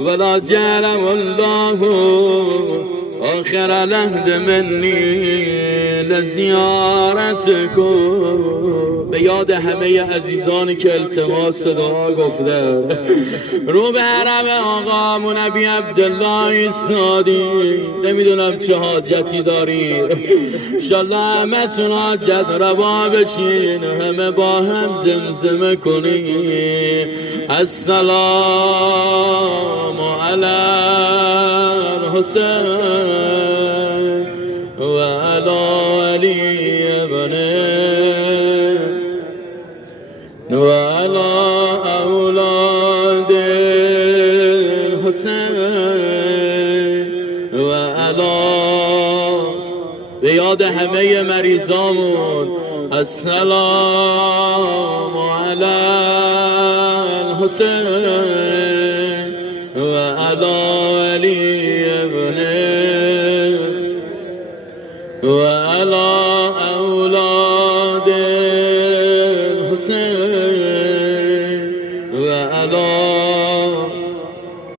ولا جعله الله آخر العهد منی لزیارتکم. به یاد همه عزیزانی که التماس دعا گفته رو به حرم آقا نبی عبدالله ایستادی. نمیدونم چه حاجتی داری، انشالله همتون حاجت روا بشین، همه با هم زمزمه کنی السلام علی الحسین و علی علی ابنه و علی اولاد الحسین و علی. به یاد همه مریضامون السلام علی الحسین و علی علی ابنه و علی اولاد الحسین و علی